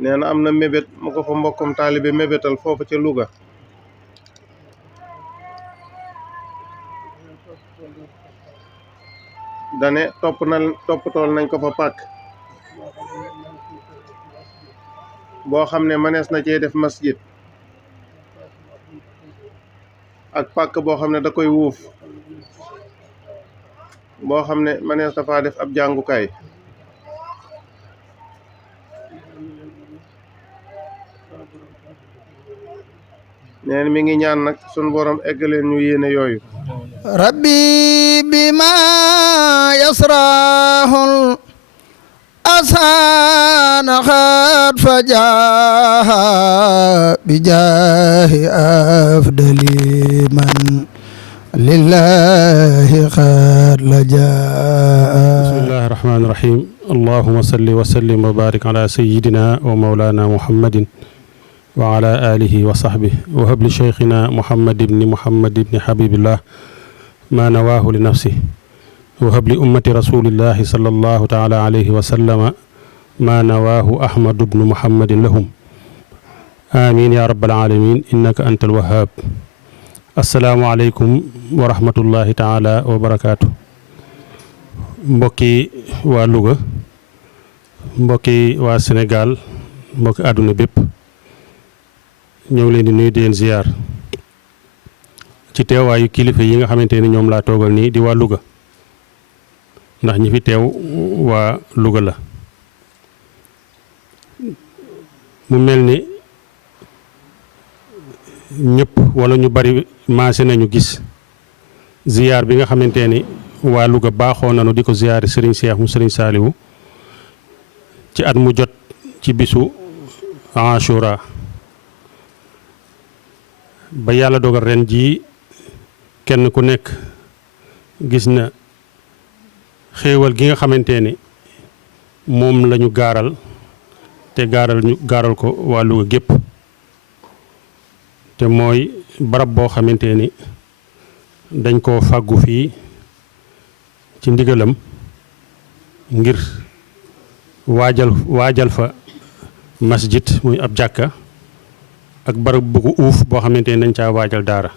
nee na am na mébét mu ko fa mbokkum taalibe mébétal foofu ca Louga. dane toppatool nañ ko fa pàkk boo xam ne mënees na cee def masjid ak pàkk boo xam ne da koy wuuf boo xam ne mënees na faa def ab jàngukaay. nee na mi ngi ñaan nag sunu borom eggaleen ñu yéene yooyu. rabbi bima yasrahul asana khat fajaha bijahi afdali man lillahi khat lajaa. bismillahi rahmani rahim. allahumma salli wa sallim wa barik ala sayyidina wa mawlana muhammadin wa ala alihi wa sahbihi wa habli cheikhina muhammad ibni habibillah ma nawaahu li nafsi wa habli ummati rasulillahi sallallahu taala alayhi wa sallama ma nawaahu ahmadu bnu muhammadin lahum amin ya rabbal alamin innaka anta alwahhab. assalaamu aleykum wa rahmatullahi taala wa barakaatu. mbokki waa Louga, mbokki waa Sénégal, mbokki àdduna bépp, ñoo ngi leen di nuyu di leen ziyaar ci teewaayu kilifa yi nga xamante ni ñoom laa toogal nii di waa Louga, ndax ñi fi teew waa Louga la. mu mel ni ñëpp wala ñu bari maase nañu gis ziyaar bi nga xamante ni waa Louga baaxoo nañu di ko ziyaari Serigne Cheikh mu Serigne Saliou ci at mu jot ci bisu Ashura. ba yàlla dogal ren jii kenn ku nekk gis na xéewal gi nga xamante ni moom lañu gaaral te gaaral ko waa Louga gépp, te mooy barab boo xamante ni dañ koo fàggu fii ci ndigalam ngir waajal fa masjid muy ab jàkka ak barab bu ko uuf boo xamante ni dañ caa waajal daara.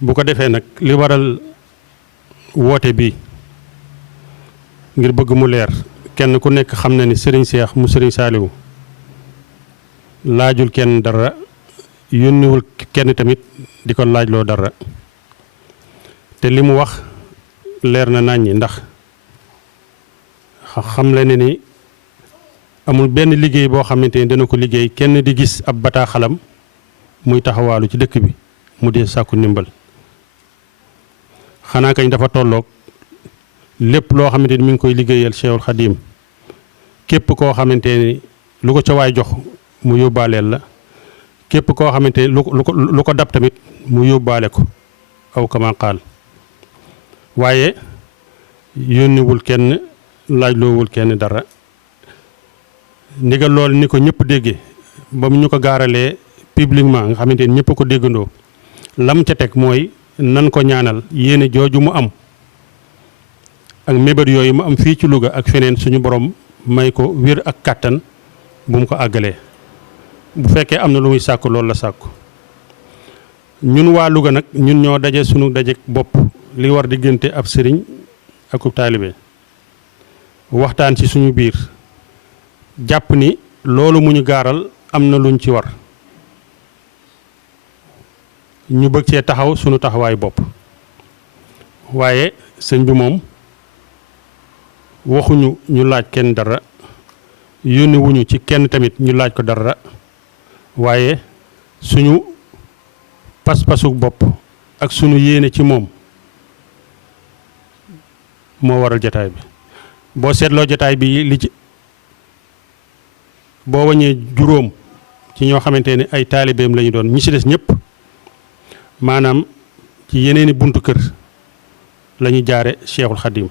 bu ko defee nag li waral woote bi ngir bëgg mu leer, kenn ku nekk xam na ni Serigne Cheikh mu Serigne Saliou laajul kenn dara, yónniwul kenn tamit di ko laajloo dara, te li mu wax leer na naññi, ndax xam la ne ni amul benn liggéey boo xamante ni dana ko liggéey kenn di gis ab bataaxalam muy taxawaalu ci dëkk bi mu dee sàkku ndimbal. xanaa kañ dafa tolloog lépp loo xamante ni mi ngi koy liggéeyal Cheikhul Khadim, képp koo xamante ni lu ko ca waay jox mu yóbbaaleel la, képp koo xamante ni lu ko dab tamit mu yóbbaale ko aw kama qaal. waaye yónniwul kenn, laajloowul kenn dara. ndigal loolu ni ko ñëpp déggee ba mu ñu ko gaaralee publiquement nga xamante ni ñëpp ko déggandoo, lam ca teg mooy nan ko ñaanal yéene jooju mu am ak mébét yooyu mu am fii ci Louga ak feneen, suñu borom may ko wér ak kàttan bu mu ko àggalee. bu fekkee am na lu muy sàkku loolu la sàkku. ñun waa Louga nag ñun ñoo daje suñu daje bopp li war diggante ab sëriñ ak ub taalibe, waxtaan ci suñu biir, jàpp ni loolu mu ñu gaaral am na luñ ci war, ñu bëgg cee taxaw sunu taxawaay bopp. waaye sëñ bi moom waxuñu ñu laaj kenn dara, yónni wuñu ci kenn tamit ñu laaj ko dara, waaye suñu pas-pasuk bopp ak sunu yéene ci moom moo waral jataay bi. boo seetloo jataay bi li ci boo wañee juróom ci ñoo xamante ni ay taalibeem lañu doon, ñi ci des ñëpp maanaam ci yeneeni buntu kër lañu jaare Cheikhul Khadim.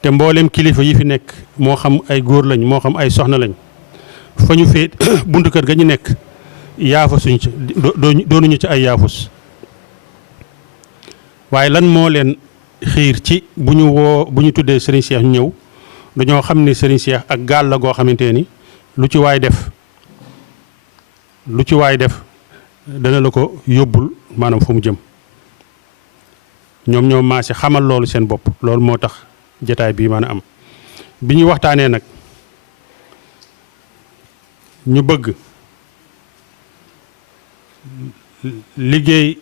te mboolem kilifa yi fi nekk moo xam ay góor lañ moo xam ay soxna lañ, fa ñu féet buntu kër ga ñu nekk yaafasuñ ci doonuñu ci ay yaafus. waaye lan moo leen xiir ci bu ñu tuddee Serigne Cheikh ñu ñëw dañoo xam ni sëriñ Cheikh ak gaal la goo xamante ni lu ci waay def dana la ko yóbbul maanaam fu mu jëm. ñoom ñoo maase xamal loolu seen bopp loolu moo tax jataay bii mën a am bi ñu waxtaanee nag ñu bëgg liggéey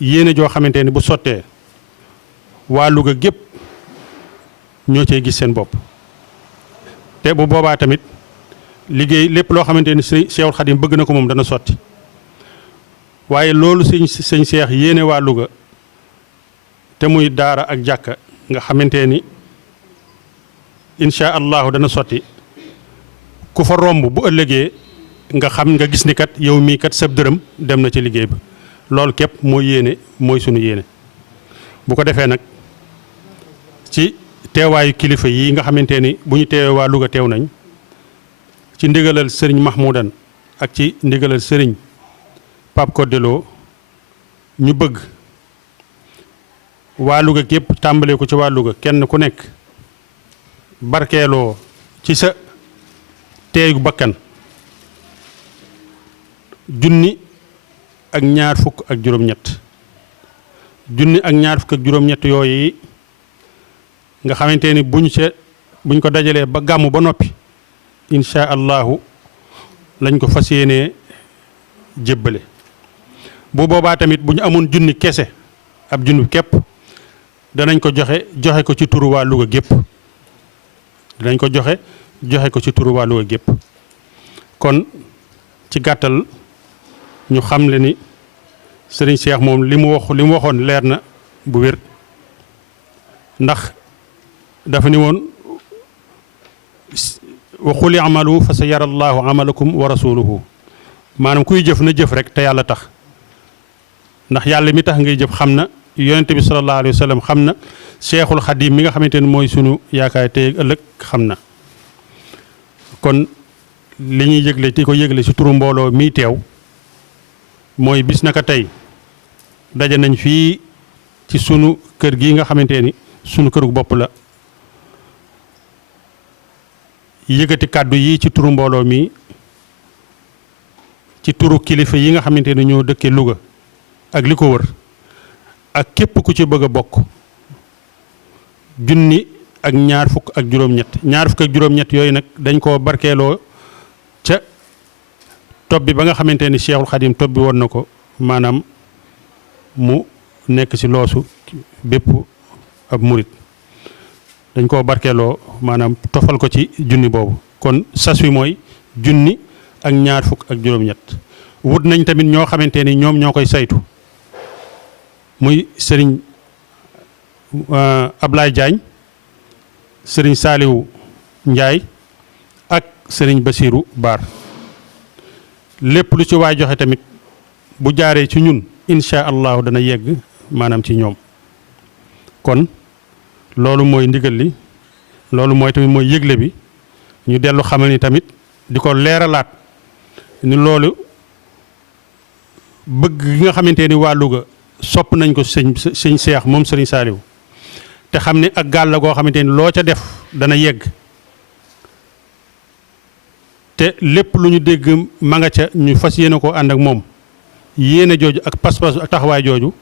yéene joo xamante ni bu sottee waa Louga gépp ñoo cey gis seen bopp te bu boobaa tamit liggéey lépp loo xamante ni Cheikhul Khadim bëgg na ko moom dana sotti waaye loolu sëñ Cheikh yéene waa Louga te muy daara ak jàkka nga xamante ni incha allahu dana sotti ku fa romb bu ëllëgee nga xam nga gis ni kat yow mii kat sab dërëm dem na ci liggéey ba loolu képp mooy yéene mooy sunu yéene bu ko defee nag ci teewaayu kilifa yi nga xamante ni bu ñu teewee waa Louga teew nañ ci ndigalal sëriñ Mahmoudan ak ci ndigalal sëriñ Pape Codelo ñu bëgg waa Louga gépp tàmbalee ko ci waa Louga kenn ku nekk barkeeloo ci sa teegu bakkan junni ak ñaar fukk ak juróom-ñett yooyu nga xamante ni buñ ko dajalee ba gàmmu ba noppi incha allahu lañ ko fas yéenee jébbale bu boobaa tamit bu ñu amoon junni kese ab junni képp danañ ko joxe ko ci turu waa Louga gépp danañ ko joxe ko ci turu waa Louga gépp kon ci gàttal ñu xam le ni sëriñ Cheikh moom li mu waxoon leer na bu wér ndax dafa ni woon wa qul i'malu fa sa yara allahu amalakum wa rasuluhu maanaam kuy jëf na jëf rek te yàlla tax ndax yàlla mi tax ngay jëf xam na yonente bi sallallahu alayhi wa sallam xam na Cheikhul Khadim mi nga xamante ne mooy sunu yaakaar tey ëllëg xam na kon li ñuy yëgle di ko yëgle ci turu mbooloo mii teew mooy bis naka tey daje nañ fii ci sunu kër gi nga xamante ni sunu këru bopp la yëkkati kàddu yi ci turu mbooloo mi ci turu kilifa yi nga xamante ne ñoo dëkkee Louga ak li ko wër ak képp ku ci bëgg a bokk junni ak ñaar fukk ak juróom-ñett yooyu nag dañ koo barkeeloo ca tob bi ba nga xamante ni Cheikhul Khadim tob bi woon na ko maanaam mu nekk ci loosu bépp ab murit dañ koo barkeeloo maanaam tofal ko ci junni boobu kon sas wi mooy junni ak ñaar fukk ak juróom-ñett wut nañ tamit ñoo xamante ni ñoom ñoo koy saytu muy sëriñ Ablaye Diagne sëriñ Saliou Ndiaye ak sëriñ Basirou Baar lépp lu ci waay joxe tamit bu jaaree ci ñun incha allahu dana yegg maanaam ci ñoom kon loolu mooy ndigal li loolu mooy tamit mooy yëgle bi ñu dellu xamal ni tamit di ko leeralaat ni loolu bëgg gi nga xamante ni waa Louga sopp nañ ko sëñ Cheikh moom sëriñ Saliou te xam ne ak gaal la goo xamante ni loo ca def dana yegg te lépp lu ñu dégg ma nga ca ñu fas yéene koo ànd ak moom yéene jooju ak pas-pas ak taxawaay jooju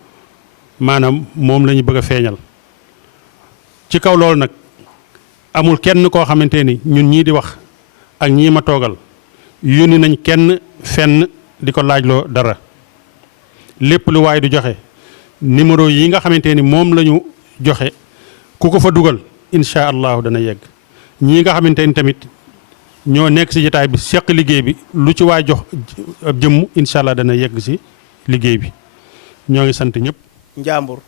maanaam moom la ñu bëgg a feeñal ci kaw loolu nag amul kenn koo xamante ni ñun ñii di wax ak ñii ma toogal yónni nañ kenn fenn di ko laajloo dara lépp lu waay du joxe numéro yi nga xamante ni moom la ñu joxe ku ko fa dugal incha allahu dana yegg ñii nga xamante ni tamit ñoo nekk ci jotaay bi seq liggéey bi lu ci waay jox ab jëmm incha allah dana yegg ci liggéey bi ñoo ngi sant ñëpp. njàmbur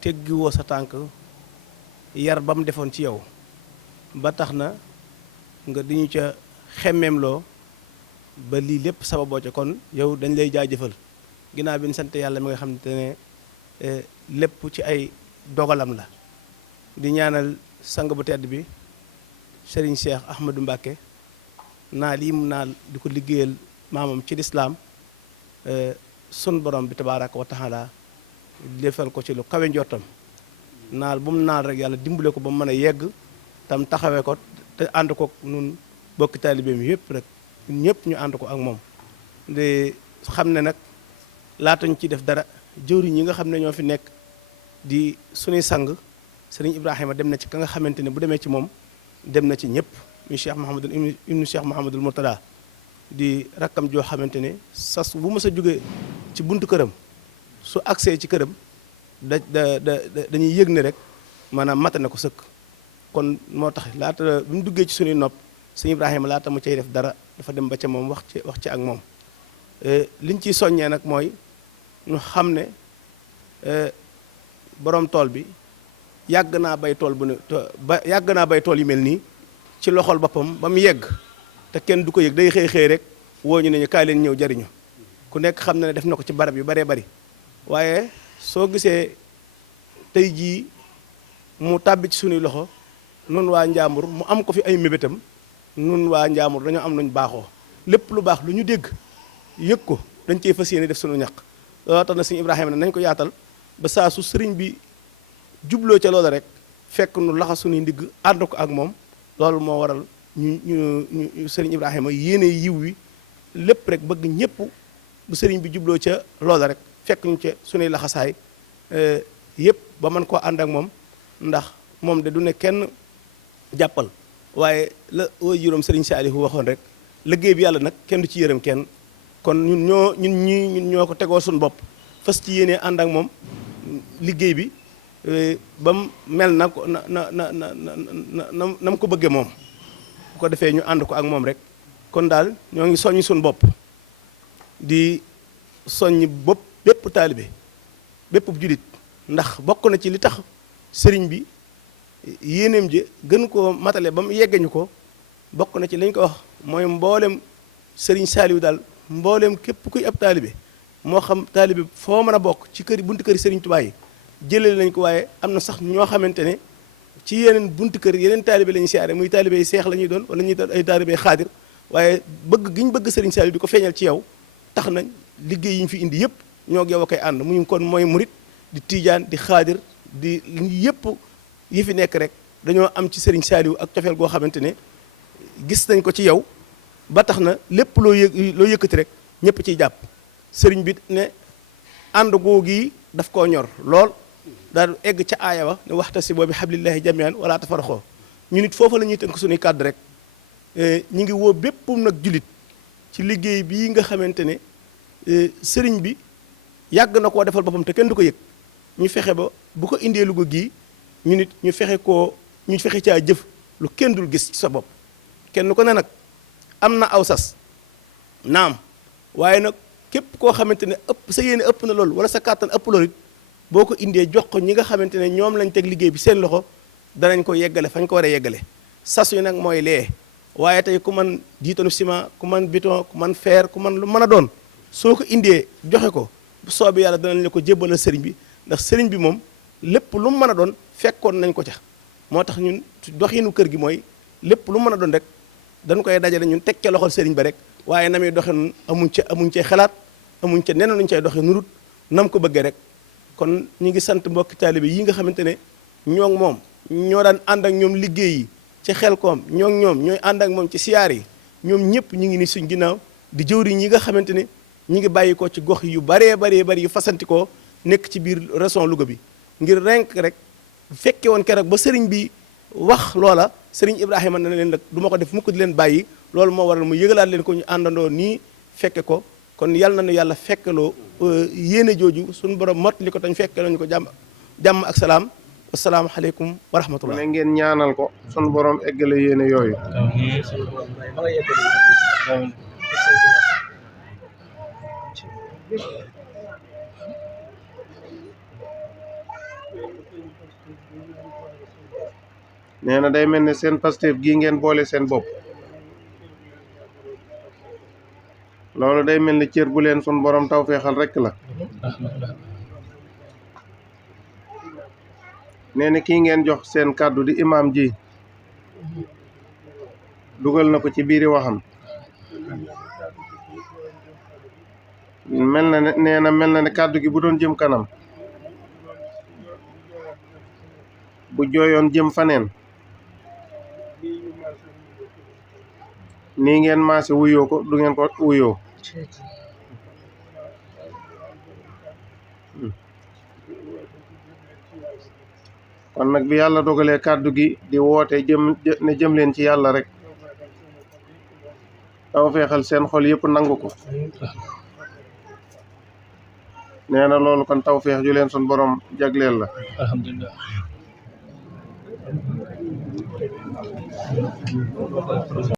teggi woo sa tànk yar ba mu defoon ci yow ba tax na nga di ñu ca xemmeemloo ba lii lépp sababoo ca kon yow dañ lay jaajëfal ginnaaw bi ñu sant yàlla mi nga xam ne lépp ci ay dogalam la di ñaanal sang bu tedd bi Serigne Cheikh Ahmadou Mbacké naa lii mu naal di ko liggéeyal maamam ci lislaam sun borom bi tabaaraka wa taala defal ko ci lu kawe njottam naal bu mu naal rek yàlla dimbale ko ba mu mën a yegg tam taxawee ko te ànd ko nun bokki taalibeem yëpp rek ñun ñëpp ñu ànd ko ak moom de xam ne nag laatañ ci def dara jëwriñ yi nga xam ne ñoo fi nekk di suñuy sang sëriñ Ibrahima dem na ci ka nga xamante ne bu demee ci moom dem na ci ñëpp muy Cheikh Mouhamadul ibnu Cheikh Mouhamadul Mourtada di rakkam joo xamante ne sas bu mës a jóge ci buntu këram su agsee ci këram dañuy yëg ne rek maanaam mate na ko sëkk kon moo tax laata bi mu duggee ci suñuy nopp sëñ Ibrahima laata mu cay def dara dafa dem ba ca moom wax ci ak moom liñ ciy soññee nag mooy ñu xam ne borom tool bi yàgg naa bay tool bu ne yàgg naa bay tool yu mel nii ci loxol boppam ba mu yegg te kenn du ko yëg day xëy rek woo ñu ne ñu kaay leen ñëw jariñu ku nekk xam na ne def na ko ci barab yu baree bari waaye soo gisee tey jii mu tàbbi ci suñuy loxo nun waa Njaambur mu am ko fi ay mébétam nun waa Njaambur dañoo am luñ baaxoo lépp lu baax lu ñu dégg yëg ko dañ cee fas yéene def suñu ñaq loolu tax na sëñ Ibrahima ne nañ ko yaatal ba saa su sëriñ bi jubloo ca loola rek fekk nu laxa suñuy ndigg ànd ko ak moom loolu moo waral ñu sëriñ Ibrahima yéene yiw wi lépp rek bëgg ñëpp bu sëriñ bi jubloo ca loola rek fekk ñu ca suñuy laxasaay yëpp ba mën koo ànd ak moom ndax moom de du ne kenn jàppal waaye la way juróom sëriñ Saalihu waxoon rek liggéey bi yàlla nag kenn du ci yërëm kenn kon ñun ñoo ko tegoo suñu bopp fas ci yéene ànd ak moom liggéey bi ba mu mel na ko na mu ko bëggee moom bu ko defee ñu ànd ko ak moom rek kon daal ñoo ngi soññ suñu bopp di soññ bopp bépp taalibe bépp julit ndax bokk na ci li tax sëriñ bi yéeneem ji gën koo matale ba mu yeggeñu ko bokk na ci lañ ko wax mooy mboolem sëriñ Saaliw daal mboolem képp kuy ab taalibe moo xam taalibe foo mën a bokk ci buntu kër sëriñ Tuubaa yi jëlale nañ ko waaye am na sax ñoo xamante ne ci yeneen buntu kër yeneen taalibe la ñuy siyaare muy taalibe yi seex la ñuy doon wala ñuy doon ay taalibe xaadir waaye bëgg gi ñu bëgg sëriñ Saaliw di ko feeñal ci yow tax na liggéey yi ñu fi indi yëpp ñoo ak yow a koy ànd muy kon mooy murit di tiijaan di xaadir di yëpp yi fi nekk rek dañoo am ci sëriñ Saaliw ak cofeel goo xamante ne gis nañ ko ci yow ba tax na lépp loo yëkkati rek ñëpp ciy jàpp sëriñ bi ne ànd googu daf koo ñor lool daal egg ca aaya wa ne waxtasimu bi hablillahi jamian wala tafarraqu ñu nit foofu la ñuy tënk suñuy kàddu rek ñu ngi woo bépp nag julit ci liggéey bii nga xamante ne sëriñ bi yàgg na koo defal boppam te kenn du ko yëg ñu fexe ba bu ko indee Louga gii ñu nit ñu fexe caa jëf lu kenn dul gis ci sa bopp kenn ko ne nag am na aw sas naam waaye nag képp koo xamante ne sa yéene ëpp na loolu wala sa kàttan ëpp loolu it boo ko indee jox ko ñi nga xamante ne ñoom lañ teg liggéey bi seen loxo danañ ko yeggale fañ ko war a yeggale sas yu nag mooy lee waaye tey ku man jiitanu ciment ku man béton ku man fer ku man lu mën a doon soo ko indee joxe ko bu soobee yàlla danañ la ko jébbalal sëriñ bi ndax sëriñ bi moom lépp lu mu mën a doon fekkoon nañ ko ca moo tax ñun doxinu kër gi mooy lépp lu mën a doon rek dañ koy dajale ñun teg ca loxol sëriñ ba rek waaye na muy doxe nun amuñ cee xalaat amuñ ca nen nuñ cay doxe nurut nam ko bëggee rek kon ñu ngi sant mbokki taalibe yi nga xamante ne ñoo moom ñoo daan ànd ak ñoom liggéey yi ci Xelkom ñoom ñooy ànd ak moom ci siyaar yi ñoom ñëpp ñu ngi ni suñ ginnaaw di jëwriñ yi nga xamante ne ñu ngi bàyyi ko ci gox yu baree bari yu fasantikoo nekk ci biir région Louga bi ngir renk rek fekke woon keroog ba sëriñ bi wax loola sëriñ Ibrahima na leen nag du ma ko def mukk di leen bàyyi loolu moo waral mu yëgalaat leen ko ñu àndandoo nii fekke ko kon yal na nu yàlla fekkeloo yéene jooju suñu borom mot li ko tañ fekkeloo ñu ko jàmm ak salaam asalaamaaleykum wa rahmatullah ne ngeen ñaanal ko sunu borom eggale yéene yooyu nee na day mel ne seen Pastef gii ngeen boole seen bopp loolu day mel ni cër bu leen sun borom tawfeexal rekk la nee na kii ngeen jox seen kàddu di imaam ji dugal na ko ci biiri waxam mel na ne nee na mel na ne kàddu gi bu doon jëm kanam bu jooyoon jëm faneen nii ngeen maase wuyoo ko du ngeen ko wuyoo kon nag bi yàlla dogalee kàddu gi di woote jëm leen ci yàlla rek taw feexal seen xol yëpp nangu ko nee na loolu kon taw feex ju leen sun borom jagleel la alhamdulillah